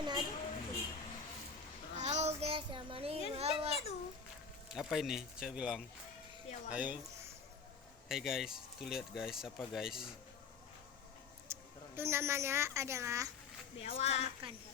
Halo guys, sama nih bawa. Apa ini? Saya bilang. Ayo. Hey guys, tuh lihat guys, apa guys? Itu namanya adalah biawak. Makan.